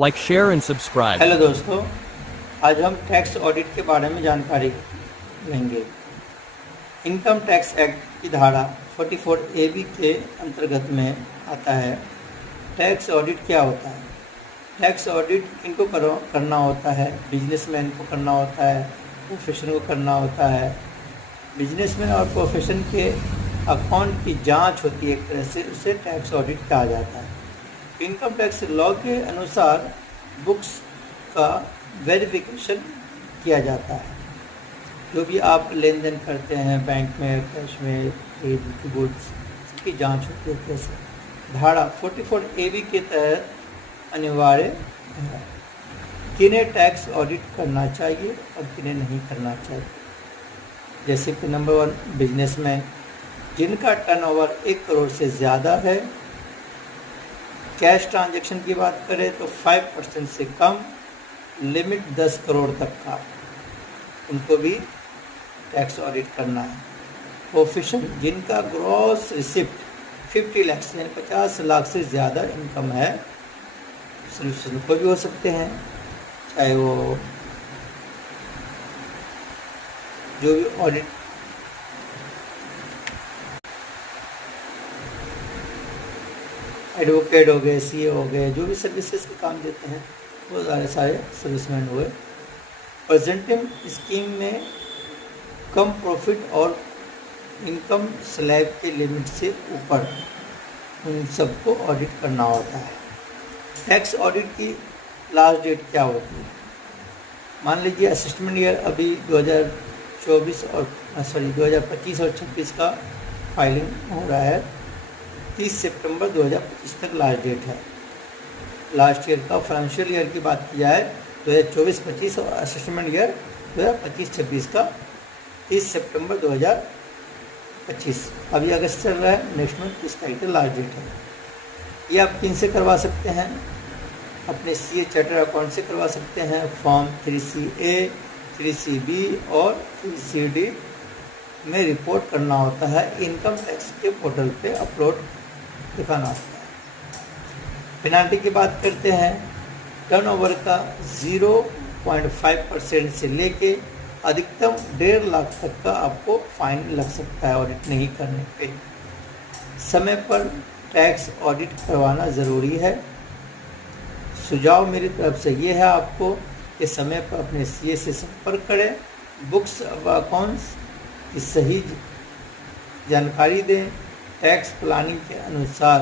Like, share and subscribe. Hello दोस्तों, आज हम टैक्स ऑडिट के बारे में जानकारी लेंगे। इनकम टैक्स एक्ट की धारा 44A(b) के अंतर्गत में आता है। टैक्स ऑडिट क्या होता है? टैक्स ऑडिट किनको करना होता है? बिजनेसमैन को करना होता है, प्रोफेशन को करना होता है। बिजनेसमैन और प्रोफेशन के अकाउंट की जांच होती है, एक तरह से उसे टैक्स ऑडिट कहा जाता है। इनकम टैक्स लॉ के अनुसार बुक्स का वेरिफिकेशन किया जाता है। जो भी आप लेन देन करते हैं बैंक में, कैश में, गुड्स, सबकी जांच होती है। कैसे? धारा 44A(b) के तहत अनिवार्य है। किन्हें टैक्स ऑडिट करना चाहिए और किन्हें नहीं करना चाहिए? जैसे कि नंबर 1, बिजनेसमैन जिनका टर्नओवर 1 करोड़ से ज़्यादा है। कैश ट्रांजैक्शन की बात करें तो 5% से कम, लिमिट 10 करोड़ तक का, उनको भी टैक्स ऑडिट करना है। प्रोफेशन जिनका ग्रॉस रिसिप्ट 50 लाख यानी 50 लाख से ज़्यादा इनकम है, सिर्फ उनको भी हो सकते हैं, चाहे वो जो भी ऑडिट एडवोकेट हो गए, सीए हो गए, जो भी सर्विसेज के काम देते हैं वो सारे सर्विसमैन हुए। प्रेजेंटिव स्कीम में कम प्रॉफिट और इनकम स्लैब के लिमिट से ऊपर उन सबको ऑडिट करना होता है। टैक्स ऑडिट की लास्ट डेट क्या होती है? मान लीजिए असेसमेंट ईयर अभी 2024 और 2025 और 26 का फाइलिंग हो रहा है। 30 सितंबर 2025 तक लास्ट डेट है। लास्ट ईयर का फाइनेंशियल ईयर की बात की जाए 2024-25 और असेसमेंट ईयर 2025-26 का 30 सितंबर 2025। अभी अगस्त चल रहा है, नेक्स्ट मंथ 30 तारीख की लास्ट डेट है। ये आप किन से करवा सकते हैं? अपने सीए चार्टर अकाउंट से करवा सकते हैं। फॉर्म 3CA, 3CB और 3CD में रिपोर्ट करना होता है। इनकम टैक्स के पोर्टल पे अपलोड दिखाना होता है। पेनाल्टी की बात करते हैं। टर्नओवर का 0.5% से लेके अधिकतम 1.5 लाख तक का आपको फाइन लग सकता है ऑडिट नहीं करने पे। समय पर टैक्स ऑडिट करवाना ज़रूरी है। सुझाव मेरी तरफ से ये है आपको कि समय पर अपने सीए से संपर्क करें, बुक्स व अकाउंट्स की सही जानकारी दें, टैक्स प्लानिंग के अनुसार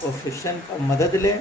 प्रोफेशन का मदद लें